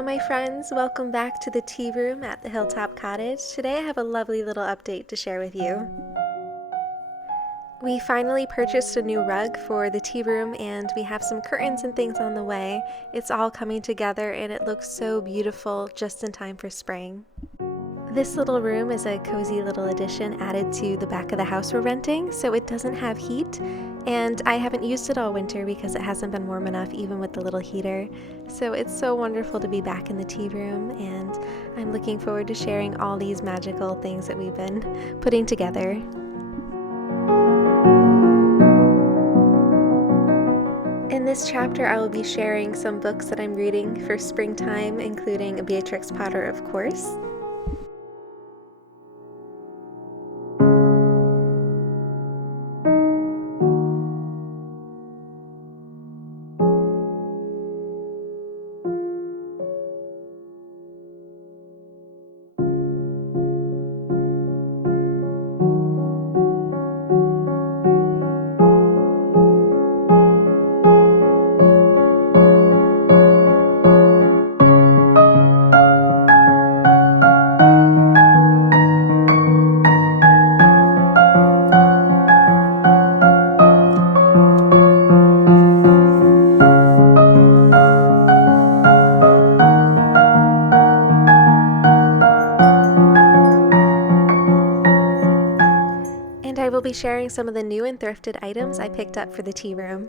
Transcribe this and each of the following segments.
Hello my friends, welcome back to the tea room at the Hill Top Cottage. Today I have a lovely little update to share with you. We finally purchased a new rug for the tea room and we have some curtains and things on the way. It's all coming together and it looks so beautiful just in time for spring. This little room is a cozy little addition added to the back of the house we're renting, so it doesn't have heat, and I haven't used it all winter because it hasn't been warm enough even with the little heater. So it's so wonderful to be back in the tea room, and I'm looking forward to sharing all these magical things that we've been putting together. In this chapter, I will be sharing some books that I'm reading for springtime, including Beatrix Potter, of course. I will be sharing some of the new and thrifted items I picked up for the tea room.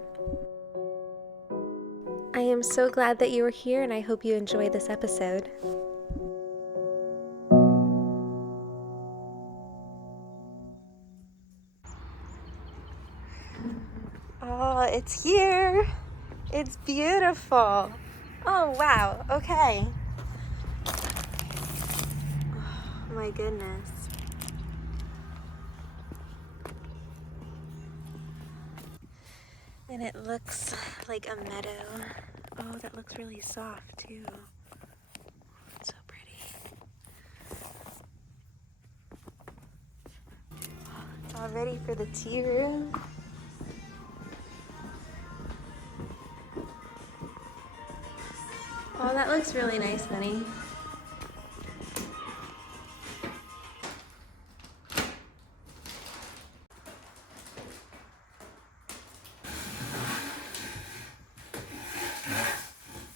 I am so glad that you are here and I hope you enjoy this episode. Oh, it's here! It's beautiful! Oh wow, okay. Oh my goodness. And it looks like a meadow. Oh, that looks really soft too. It's so pretty. It's all ready for the tea room. Oh, that looks really nice, honey.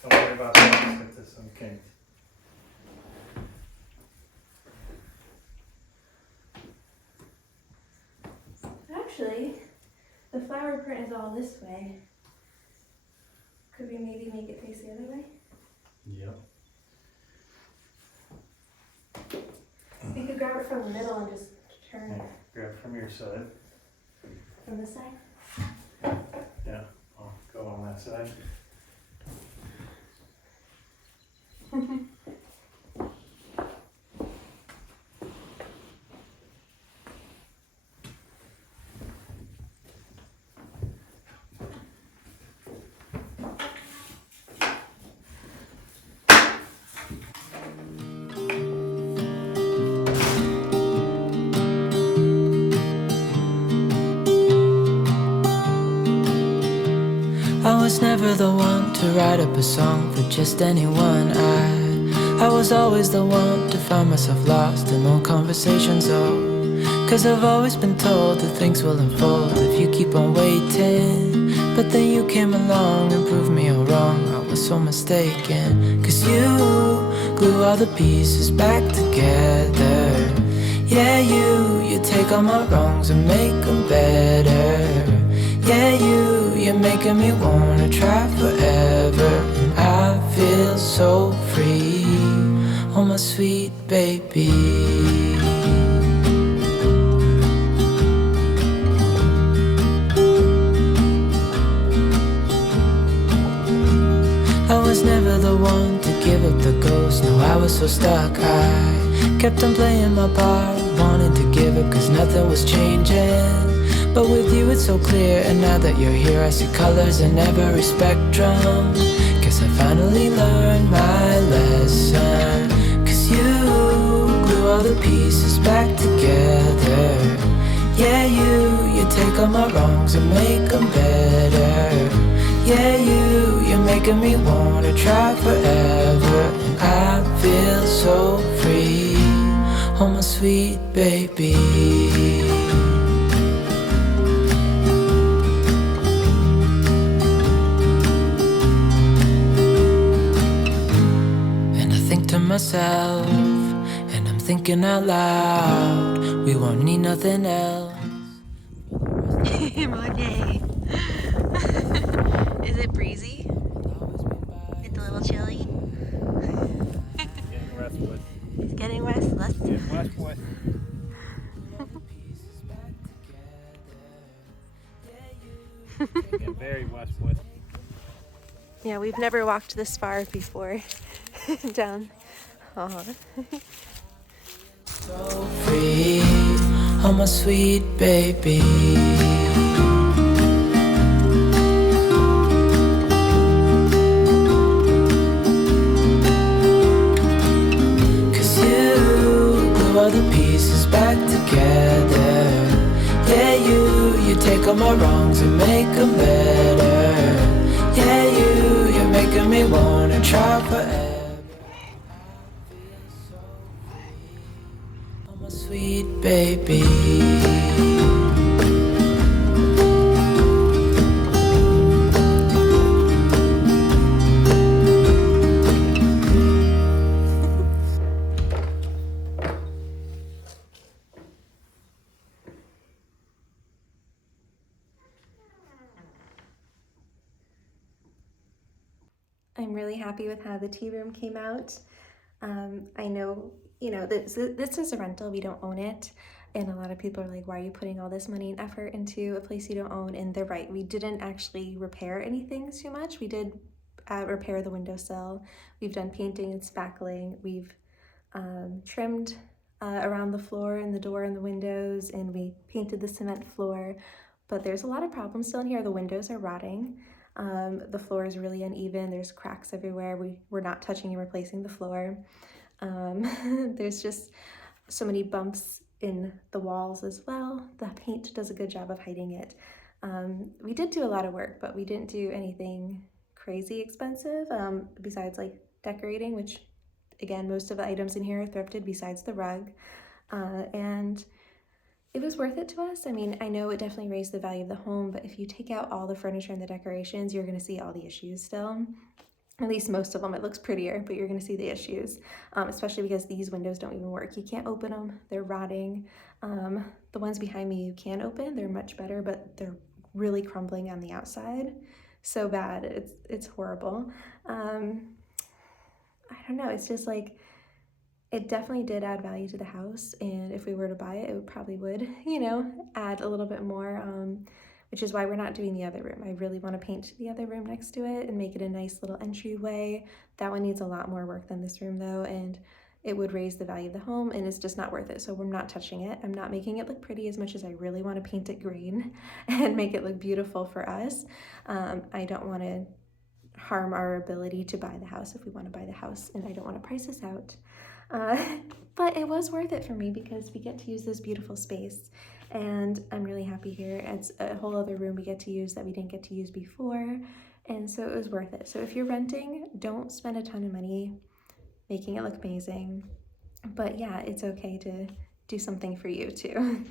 Don't worry about that, let's get this unkinked. Actually, the flower print is all this way. Could we maybe make it face the other way? Yep. We could grab it from the middle and just turn it Grab from your side. from this side. Yeah, I'll go on that side. I was never the one to write up a song for just anyone. I was always the one to find myself lost in long conversations. Oh, 'cause I've always been told that things will unfold if you keep on waiting. But then you came along and proved me all wrong. I was so mistaken, 'cause you glue all the pieces back together. Yeah, you take all my wrongs and make them better. Yeah, you're making me wanna try forever. And I feel so free, oh my sweet baby. I was never the one to give up the ghost. No, I was so stuck. I kept on playing my part, wanting to give up 'cause nothing was changing. But with you it's so clear, and now that you're here I see colors in every spectrum. Guess I finally learned my lesson. 'Cause you glue all the pieces back together. Yeah, you take all my wrongs and make them better. Yeah, you're making me wanna try forever. I feel so free. Oh my sweet baby. And I think to myself, and I'm thinking out loud, we won't need nothing else. Monet. Is it breezy? It's a little chilly? Getting restless. It's getting restless. Getting restless. Getting very restless. Yeah, we've never walked this far before. Down. Aw. So free, oh my sweet baby. Cause you glue all the pieces back together. Yeah, you take all my wrongs and make them better. Yeah, you're making me wanna try forever. Oh my sweet baby. I'm really happy with how the tea room came out. I know, this is a rental, we don't own it. And a lot of people are like, why are you putting all this money and effort into a place you don't own? And they're right, we didn't actually repair anything too much. We did repair the windowsill. We've done painting and spackling. We've trimmed around the floor and the door and the windows, and we painted the cement floor. But there's a lot of problems still in here. The windows are rotting. The floor is really uneven. There's cracks everywhere. We're not touching and replacing the floor. There's just so many bumps in the walls as well. The paint does a good job of hiding it. We did do a lot of work, but we didn't do anything crazy expensive besides like decorating, which again, most of the items in here are thrifted besides the rug. And it was worth it to us. I mean, I know it definitely raised the value of the home, but if you take out all the furniture and the decorations, you're gonna see all the issues still. At least most of them. It looks prettier, but you're gonna see the issues, especially because these windows don't even work. You can't open them, they're rotting. The ones behind me you can open, they're much better, but they're really crumbling on the outside. So bad, it's horrible. I don't know, it's just like, it definitely did add value to the house, and if we were to buy it, it probably would, add a little bit more, which is why we're not doing the other room. I really want to paint the other room next to it and make it a nice little entryway. That one needs a lot more work than this room though, and it would raise the value of the home, and it's just not worth it. So we're not touching it. I'm not making it look pretty as much as I really want to paint it green and make it look beautiful for us. I don't want to harm our ability to buy the house if we want to buy the house, and I don't want to price this out. But it was worth it for me because we get to use this beautiful space, and I'm really happy here. It's a whole other room we get to use that we didn't get to use before, and so it was worth it. So if you're renting, don't spend a ton of money making it look amazing, but yeah, it's okay to do something for you too.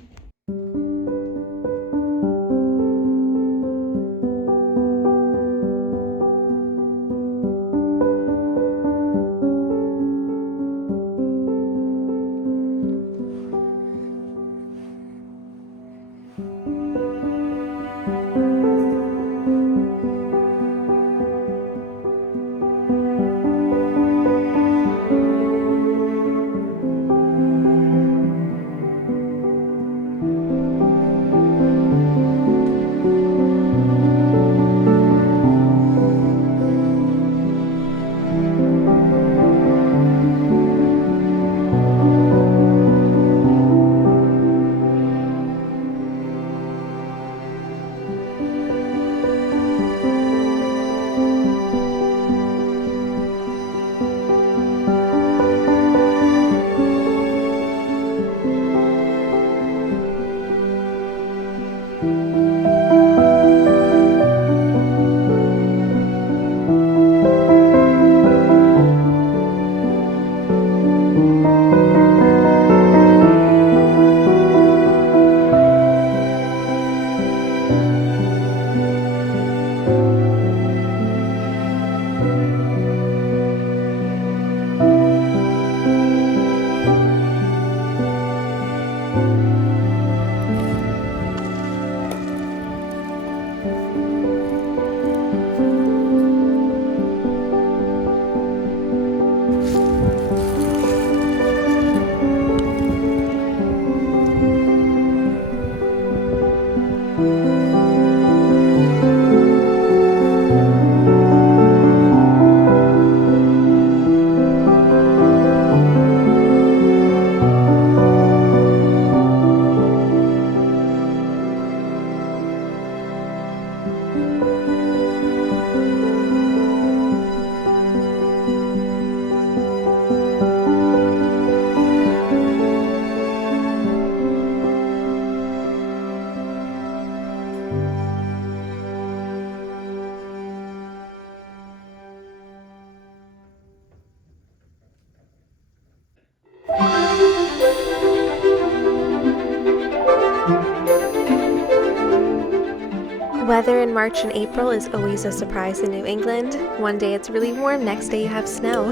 Weather in March and April is always a surprise in New England. One day it's really warm, next day you have snow.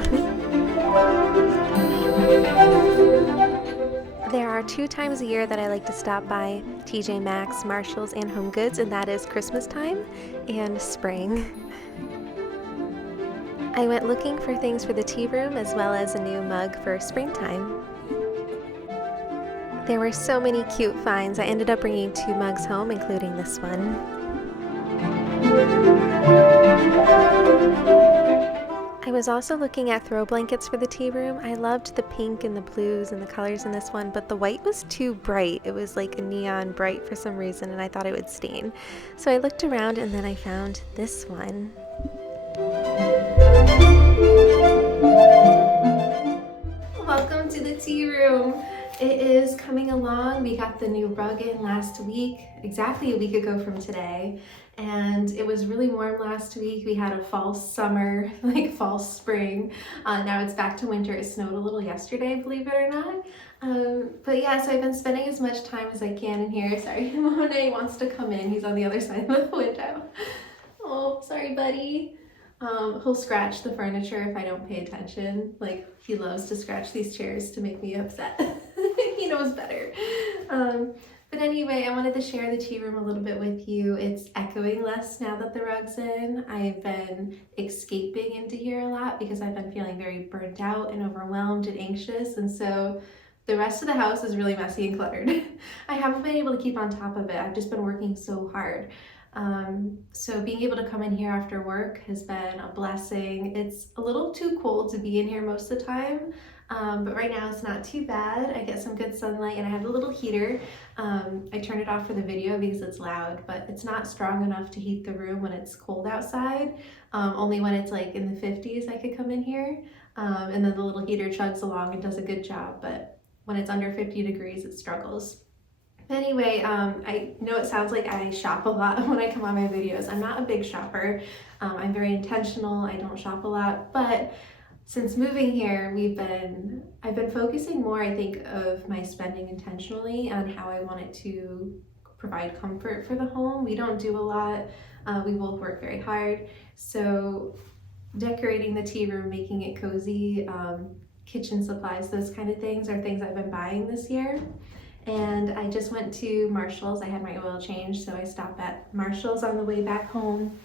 There are 2 times a year that I like to stop by TJ Maxx, Marshalls, and Homegoods, and that is Christmas time and spring. I went looking for things for the tea room as well as a new mug for springtime. There were so many cute finds. I ended up bringing 2 mugs home, including this one. I was also looking at throw blankets for the tea room. I loved the pink and the blues and the colors in this one, but the white was too bright. It was like a neon bright for some reason, and I thought it would stain. So I looked around and then I found this one. Welcome to the tea room. It is coming along. We got the new rug in last week, exactly a week ago from today. And it was really warm last week. We had a false summer, like false spring. Now it's back to winter. It snowed a little yesterday, believe it or not. But yeah, so I've been spending as much time as I can in here. Sorry, Monet wants to come in. He's on the other side of the window. Oh, sorry, buddy. He'll scratch the furniture if I don't pay attention. Like, he loves to scratch these chairs to make me upset. He knows better. But anyway, I wanted to share the tea room a little bit with you. It's echoing less now that the rug's in. I've been escaping into here a lot because I've been feeling very burnt out and overwhelmed and anxious, and so the rest of the house is really messy and cluttered. I haven't been able to keep on top of it. I've just been working so hard. So being able to come in here after work has been a blessing. It's a little too cold to be in here most of the time, but right now it's not too bad. I get some good sunlight and I have a little heater. I turn it off for the video because it's loud, but it's not strong enough to heat the room when it's cold outside. Only when it's like in the 50s I could come in here, and then the little heater chugs along and does a good job, but when it's under 50 degrees it struggles. Anyway, I know it sounds like I shop a lot when I come on my videos. I'm not a big shopper. I'm very intentional. I don't shop a lot, but since moving here, I've been focusing more, I think, of my spending intentionally on how I want it to provide comfort for the home. We don't do a lot. We both work very hard. So decorating the tea room, making it cozy, kitchen supplies, those kind of things are things I've been buying this year. And I just went to Marshalls. I had my oil change, so I stopped at Marshalls on the way back home.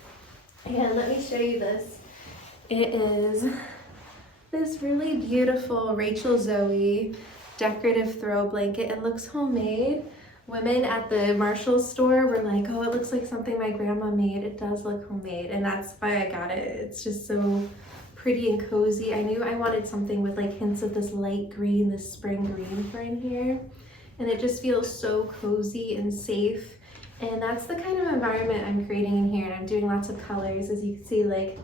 And let me show you this. It is this really beautiful Rachel Zoe decorative throw blanket. It looks homemade. Women at the Marshalls store were like, oh, it looks like something my grandma made. It does look homemade, and that's why I got it. It's just so pretty and cozy. I knew I wanted something with like hints of this light green, this spring green for in here. And it just feels so cozy and safe. And that's the kind of environment I'm creating in here. And I'm doing lots of colors. As you can see, like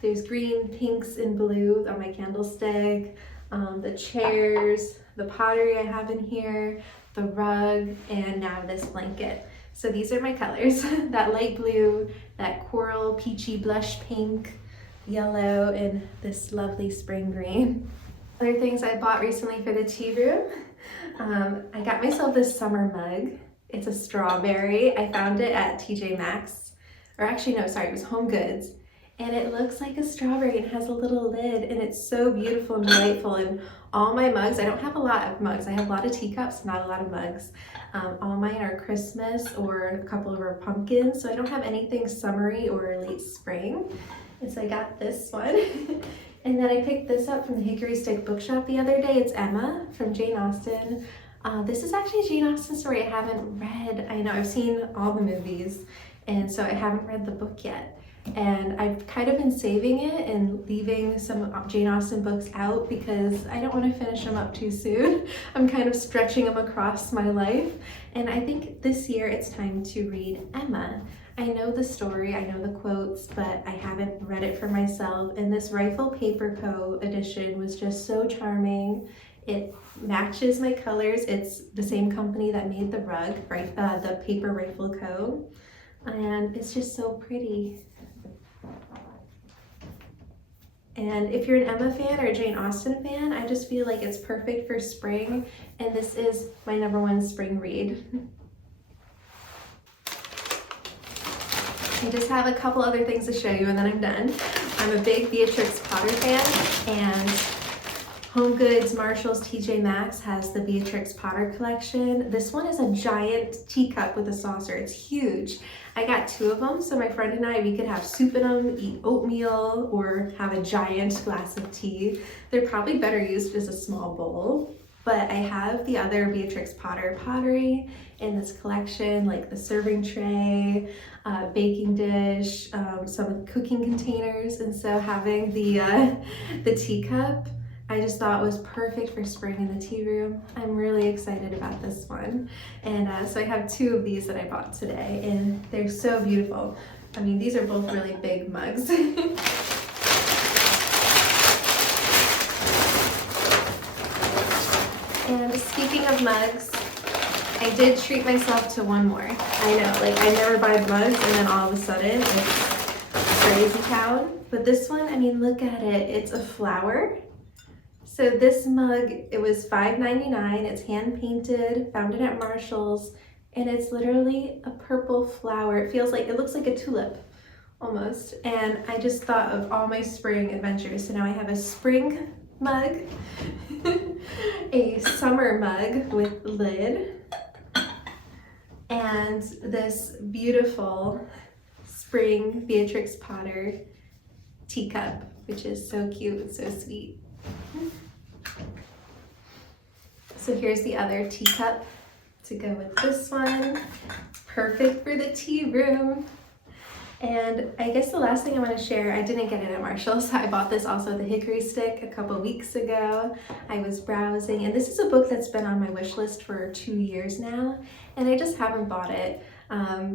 there's green, pinks, and blue on my candlestick, the chairs, the pottery I have in here, the rug, and now this blanket. So these are my colors, that light blue, that coral, peachy, blush pink, yellow, and this lovely spring green. Other things I bought recently for the tea room. I got myself this summer mug. It's a strawberry. I found it at TJ Maxx, or actually no, sorry, it was HomeGoods. and it looks like a strawberry and has a little lid, and it's so beautiful and delightful. And all my mugs, I don't have a lot of mugs, I have a lot of teacups, not a lot of mugs. All mine are Christmas or a couple of our pumpkins, so I don't have anything summery or late spring. And so I got this one. And then I picked this up from the Hickory Stick Bookshop the other day. It's Emma from Jane Austen. This is actually a Jane Austen story I haven't read. I know I've seen all the movies, and so I haven't read the book yet. And I've kind of been saving it and leaving some Jane Austen books out because I don't want to finish them up too soon. I'm kind of stretching them across my life. And I think this year it's time to read Emma. I know the story, I know the quotes, but I haven't read it for myself. And this Rifle Paper Co. edition was just so charming. It matches my colors. It's the same company that made the rug, right? The Paper Rifle Co. And it's just so pretty. And if you're an Emma fan or a Jane Austen fan, I just feel like it's perfect for spring. And this is my #1 spring read. I just have a couple other things to show you and then I'm done. I'm a big Beatrix Potter fan, and Homegoods, Marshalls, TJ Maxx has the Beatrix Potter collection. This one is a giant teacup with a saucer. It's huge. I got 2 of them, so my friend and I, we could have soup in them, eat oatmeal, or have a giant glass of tea. They're probably better used as a small bowl. But I have the other Beatrix Potter pottery in this collection, like the serving tray, baking dish, some cooking containers, and so having the teacup, I just thought was perfect for spring in the tea room. I'm really excited about this one. And so I have 2 of these that I bought today, and they're so beautiful. I mean, these are both really big mugs. And speaking of mugs, I did treat myself to one more. I know, like I never buy mugs and then all of a sudden it's crazy town. But this one, I mean, look at it. It's a flower. So this mug, it was $5.99. It's hand painted, found it at Marshall's, and it's literally a purple flower. It feels like, it looks like a tulip almost. And I just thought of all my spring adventures. So now I have a spring mug, a summer mug with lid, and this beautiful spring Beatrix Potter teacup, which is so cute and so sweet. So here's the other teacup to go with this one. It's perfect for the tea room. And I guess the last thing I want to share, I didn't get it at Marshall's. I bought this also at the Hickory Stick a couple weeks ago. I was browsing, and this is a book that's been on my wish list for 2 years now, and I just haven't bought it.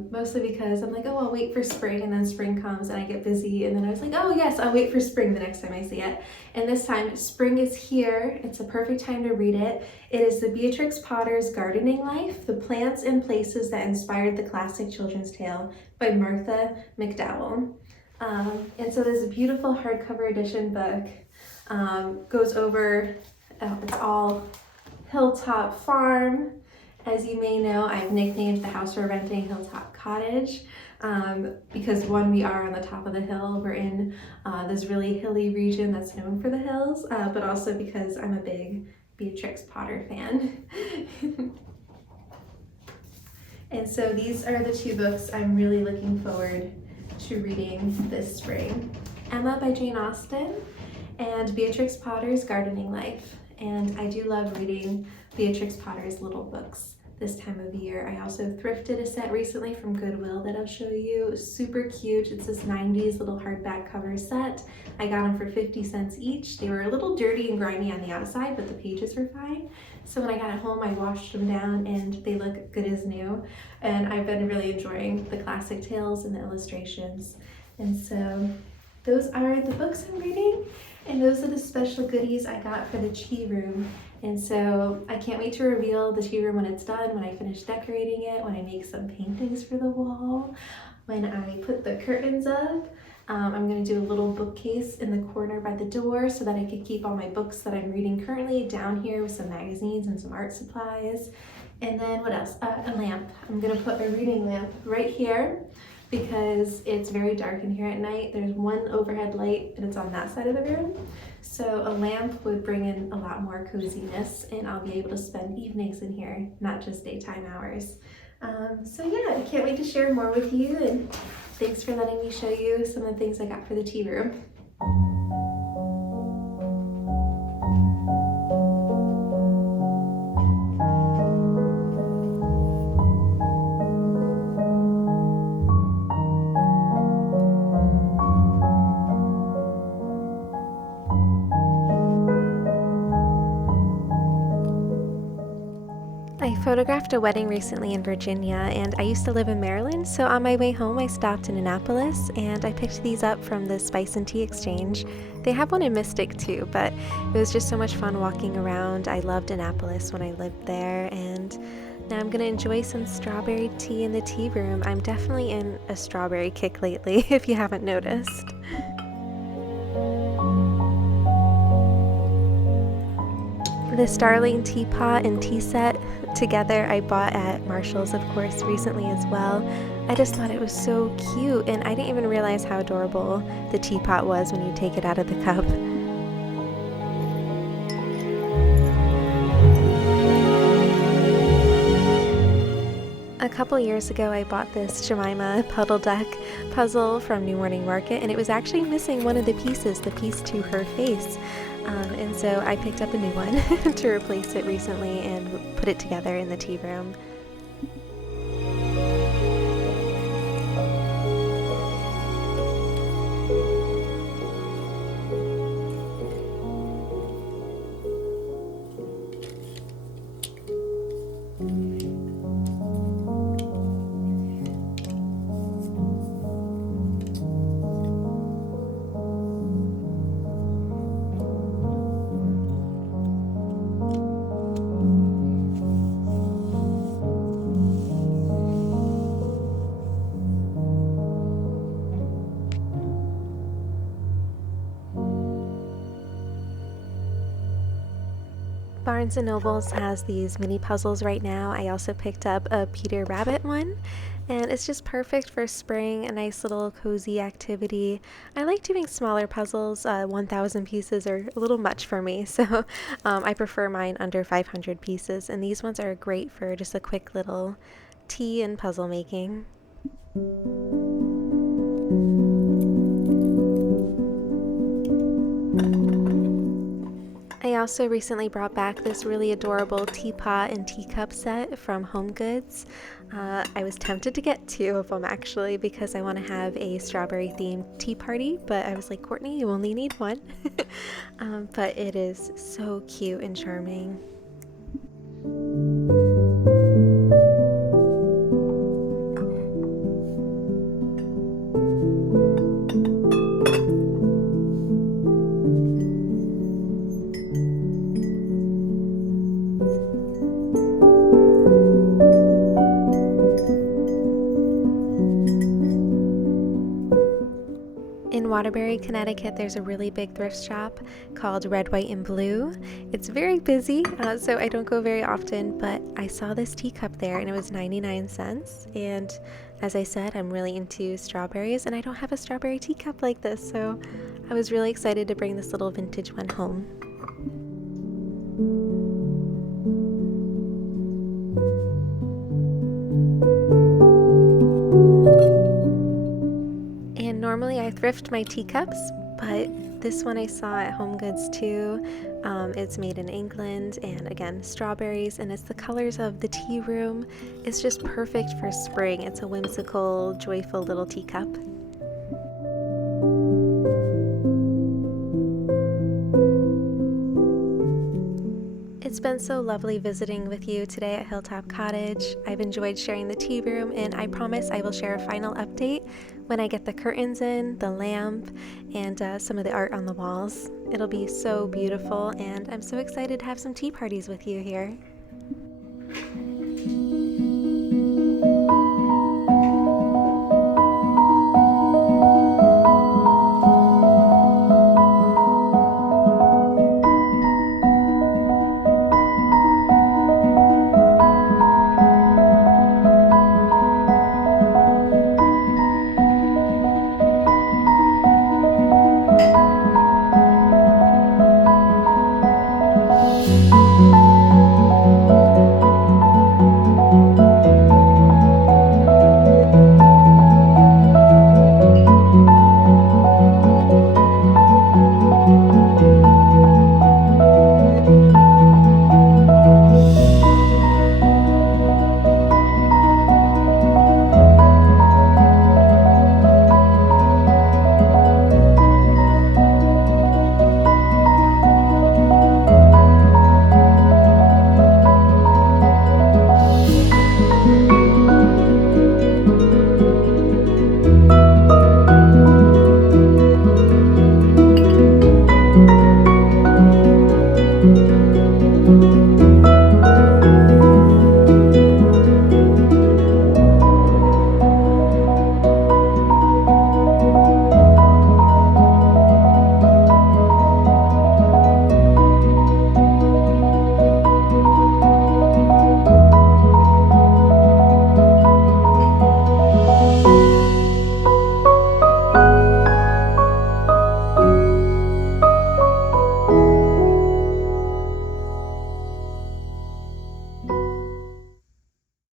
Mostly because I'm like, oh, I'll wait for spring, and then spring comes and I get busy, and then I was like, oh yes, I'll wait for spring the next time I see it. And this time spring is here. It's a perfect time to read it. It is the Beatrix Potter's Gardening Life, The Plants and Places That Inspired the Classic Children's Tale by Martha McDowell. And so this beautiful hardcover edition book goes over, it's all Hilltop Farm. As you may know, I've nicknamed the house we're renting Hill Top Cottage because one, we are on the top of the hill. We're in this really hilly region that's known for the hills, but also because I'm a big Beatrix Potter fan. And so these are the 2 books I'm really looking forward to reading this spring. Emma by Jane Austen and Beatrix Potter's Gardening Life. And I do love reading Beatrix Potter's little books this time of year. I also thrifted a set recently from Goodwill that I'll show you. Super cute. It's this 90s little hardback cover set. I got them for 50 cents each. They were a little dirty and grimy on the outside, but the pages were fine. So when I got it home, I washed them down and they look good as new. And I've been really enjoying the classic tales and the illustrations. And so those are the books I'm reading. And those are the special goodies I got for the tea room. And so I can't wait to reveal the tea room when it's done, when I finish decorating it, when I make some paintings for the wall, when I put the curtains up. I'm going to do a little bookcase in the corner by the door so that I can keep all my books that I'm reading currently down here with some magazines and some art supplies. And then what else? A lamp. I'm going to put a reading lamp right here because it's very dark in here at night. There's one overhead light and it's on that side of the room. So a lamp would bring in a lot more coziness, and I'll be able to spend evenings in here, not just daytime hours. So yeah, I can't wait to share more with you, and thanks for letting me show you some of the things I got for the tea room. I photographed a wedding recently in Virginia, and I used to live in Maryland, so on my way home I stopped in Annapolis and I picked these up from the Spice and Tea Exchange. They have one in Mystic too, but it was just so much fun walking around. I loved Annapolis when I lived there, and now I'm gonna enjoy some strawberry tea in the tea room. I'm definitely in a strawberry kick lately, if you haven't noticed. The Starling teapot and tea set together I bought at Marshall's, of course, recently as well. I just thought it was so cute, and I didn't even realize how adorable the teapot was when you take it out of the cup. A couple years ago I bought this Jemima Puddle Duck puzzle from New Morning Market, and it was actually missing one of the pieces, the piece to her face. And so I picked up a new one to replace it recently and put it together in the tea room. Barnes & Nobles has these mini puzzles right now. I also picked up a Peter Rabbit one, and it's just perfect for spring, a nice little cozy activity. I like doing smaller puzzles. 1,000 pieces are a little much for me, so I prefer mine under 500 pieces, and these ones are great for just a quick little tea and puzzle making. I also recently brought back this really adorable teapot and teacup set from Homegoods. I was tempted to get 2 of them actually, because I want to have a strawberry themed tea party, but I was like, Courtney, you only need 1. But it is so cute and charming. In Waterbury, Connecticut, there's a really big thrift shop called Red, White, and Blue. It's very busy, so I don't go very often, but I saw this teacup there and it was 99 cents. And as I said, I'm really into strawberries, and I don't have a strawberry teacup like this, so I was really excited to bring this little vintage one home. Normally I thrift my teacups, but this one I saw at HomeGoods too. It's made in England, and again, strawberries, and it's the colors of the tea room. It's just perfect for spring. It's a whimsical, joyful little teacup. It's been so lovely visiting with you today at Hill Top Cottage. I've enjoyed sharing the tea room, and I promise I will share a final update when I get the curtains in, the lamp, and some of the art on the walls. It'll be so beautiful, and I'm so excited to have some tea parties with you here.